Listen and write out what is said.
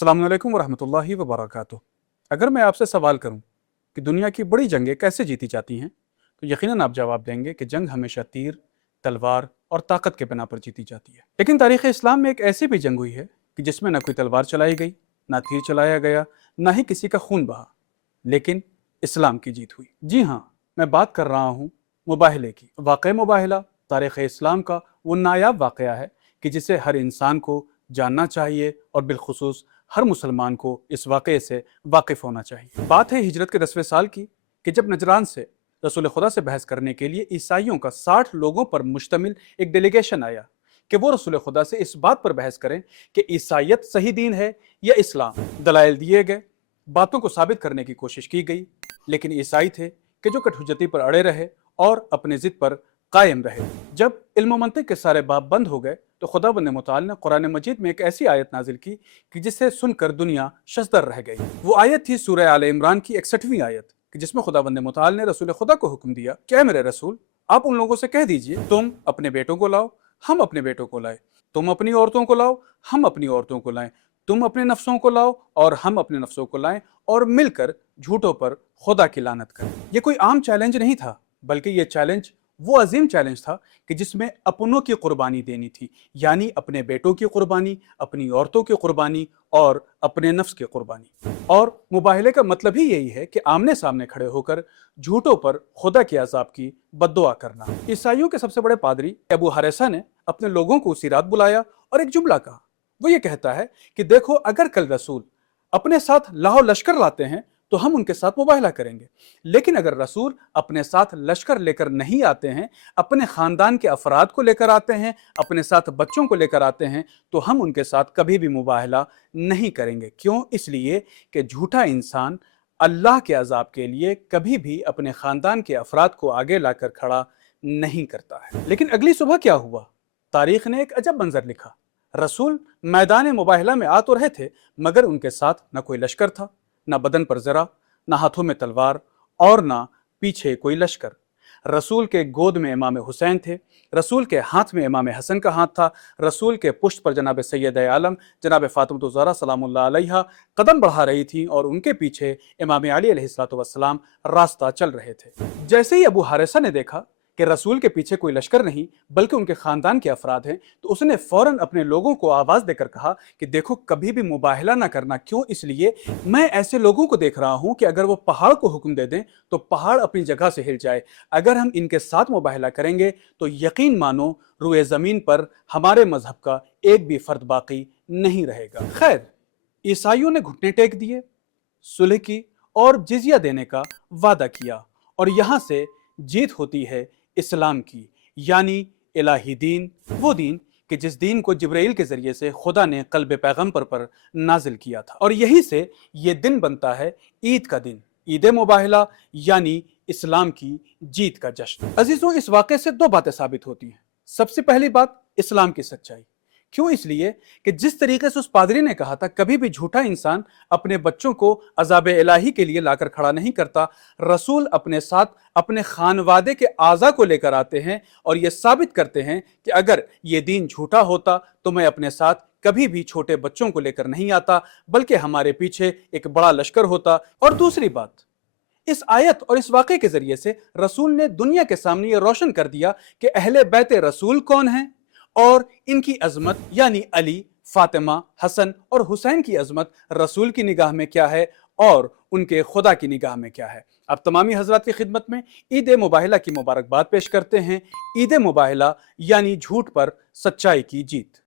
अस्सलाम वालेकुम वरहमतुल्लाहि वबरकातुहू। अगर मैं आपसे सवाल करूं कि दुनिया की बड़ी जंगें कैसे जीती जाती हैं, तो यकीनन आप जवाब देंगे कि जंग हमेशा तीर, तलवार और ताकत के बिना पर जीती जाती है। लेकिन तारीख़ इस्लाम में एक ऐसी भी जंग हुई है कि जिसमें ना कोई तलवार चलाई गई, ना तीर चलाया गया, ना ही किसी का खून बहा, लेकिन इस्लाम की जीत हुई। जी हाँ, मैं बात कर रहा हूँ मुबाहले की। वाक़या मुबाहला तारीख़ इस्लाम का वो नायाब वाक़या है कि जिसे हर इंसान को जानना चाहिए और बिलखुसूस हर मुसलमान को इस वाक़े से वाकिफ़ होना चाहिए। बात है हिजरत के 10वें साल की कि जब नजरान से रसूल खुदा से बहस करने के लिए ईसाइयों का 60 लोगों पर मुश्तमिल एक डेलीगेशन आया कि वो रसूल खुदा से इस बात पर बहस करें कि ईसाइयत सही दीन है या इस्लाम। दलाइल दिए गए, बातों को साबित करने की कोशिश की गई, लेकिन ईसाई थे कि जो कठहुज्जती पर अड़े रहे और अपने जिद पर कायम रहे। जब इल्म मंतिक के सारे बाब बंद हो गए तो खुदावंद मुताल ने कुरान मजीद में एक ऐसी आयत नाजिल की कि जिसे सुनकर दुनिया शशदर रह गई। वो आयत थी सूरह आले इमरान की 61वीं आयत कि जिसमें खुदावंद मुताल ने रसूल खुदा को हुक्म दिया कि ऐ मेरे रसूल, आप उन लोगों से कह दीजिए, तुम अपने बेटों को लाओ, हम अपने बेटों को लाए, तुम अपनी औरतों को लाओ, हम अपनी औरतों को लाएं, तुम अपने नफ्सों को लाओ और हम अपने नफ्सों को लाएं, और मिलकर झूठों पर खुदा की लानत करें। यह कोई आम चैलेंज नहीं था, बल्कि यह चैलेंज वो अजीम चैलेंज था कि जिसमें अपनों की कुर्बानी देनी थी, यानी अपने बेटों की कुर्बानी, अपनी औरतों की कुर्बानी और अपने नफ्स की कुर्बानी। और मुबाहले का मतलब ही यही है कि आमने सामने खड़े होकर झूठों पर खुदा के अजाब की बद्दुआ करना। ईसाइयों के सबसे बड़े पादरी अबू हरेसा ने अपने लोगों को उसी रात बुलाया और एक जुमला कहा। वो ये कहता है कि देखो, अगर कल रसूल अपने साथ लाहो लश्कर लाते हैं तो हम उनके साथ मुबाहला करेंगे, लेकिन अगर रसूल अपने साथ लश्कर लेकर नहीं आते हैं, अपने खानदान के अफराद को लेकर आते हैं, अपने साथ बच्चों को लेकर आते हैं, तो हम उनके साथ कभी भी मुबाहला नहीं करेंगे। क्यों? इसलिए कि झूठा इंसान अल्लाह के अजाब के लिए कभी भी अपने खानदान के अफराद को आगे लाकर खड़ा नहीं करता है। लेकिन अगली सुबह क्या हुआ? तारीख ने एक अजब मंजर लिखा। रसूल मैदान मुबाहला में आ तो रहे थे, मगर उनके साथ न कोई लश्कर था, ना बदन पर जरा, ना हाथों में तलवार और ना पीछे कोई लश्कर। रसूल के गोद में इमाम हुसैन थे, रसूल के हाथ में इमाम हसन का हाथ था, रसूल के पुष्ट पर जनाब सैयद आलम जनाब फातिमा ज़हरा सलामुल्लाह अलैहा कदम बढ़ा रही थी और उनके पीछे इमाम अली अलैहिस्सलातु वस्सलाम रास्ता चल रहे थे। जैसे ही अबू हारिसा ने देखा कि रसूल के पीछे कोई लश्कर नहीं बल्कि उनके खानदान के अफराद हैं, तो उसने फौरन अपने लोगों को आवाज देकर कहा कि देखो, कभी भी मुबाहला ना करना। क्यों? इसलिए मैं ऐसे लोगों को देख रहा हूं कि अगर वो पहाड़ को हुक्म दे दें तो पहाड़ अपनी जगह से हिल जाए। अगर हम इनके साथ मुबाहला करेंगे तो यकीन मानो रुए जमीन पर हमारे मजहब का एक भी फर्द बाकी नहीं रहेगा। खैर, ईसाइयों ने घुटने टेक दिए, सुलह की और जिजिया देने का वादा किया, और यहां से जीत होती है इस्लाम की, यानी इलाही दीन, वो दीन कि जिस दीन को जिब्राइल के जरिए से खुदा ने कल्बे पैगंबर पर नाजिल किया था। और यही से ये दिन बनता है ईद का दिन, ईद मुबाहला, यानी इस्लाम की जीत का जश्न। अजीजों, इस वाक़े से दो बातें साबित होती हैं। सबसे पहली बात, इस्लाम की सच्चाई। क्यों? इसलिए कि जिस तरीके से उस पादरी ने कहा था, कभी भी झूठा इंसान अपने बच्चों को अजाब इलाही के लिए लाकर खड़ा नहीं करता। रसूल अपने साथ अपने खानवादे के आज़ा को लेकर आते हैं और ये साबित करते हैं कि अगर ये दीन झूठा होता तो मैं अपने साथ कभी भी छोटे बच्चों को लेकर नहीं आता, बल्कि हमारे पीछे एक बड़ा लश्कर होता। और दूसरी बात, इस आयत और इस वाक़े के जरिए से रसूल ने दुनिया के सामने ये रोशन कर दिया कि अहले बैत रसूल कौन हैं और इनकी अजमत, यानी अली, फातिमा, हसन और हुसैन की अजमत रसूल की निगाह में क्या है और उनके खुदा की निगाह में क्या है। अब तमामी हजरात की खिदमत में ईद मुबाहला की मुबारकबाद पेश करते हैं। ईद मुबाहला यानी झूठ पर सच्चाई की जीत।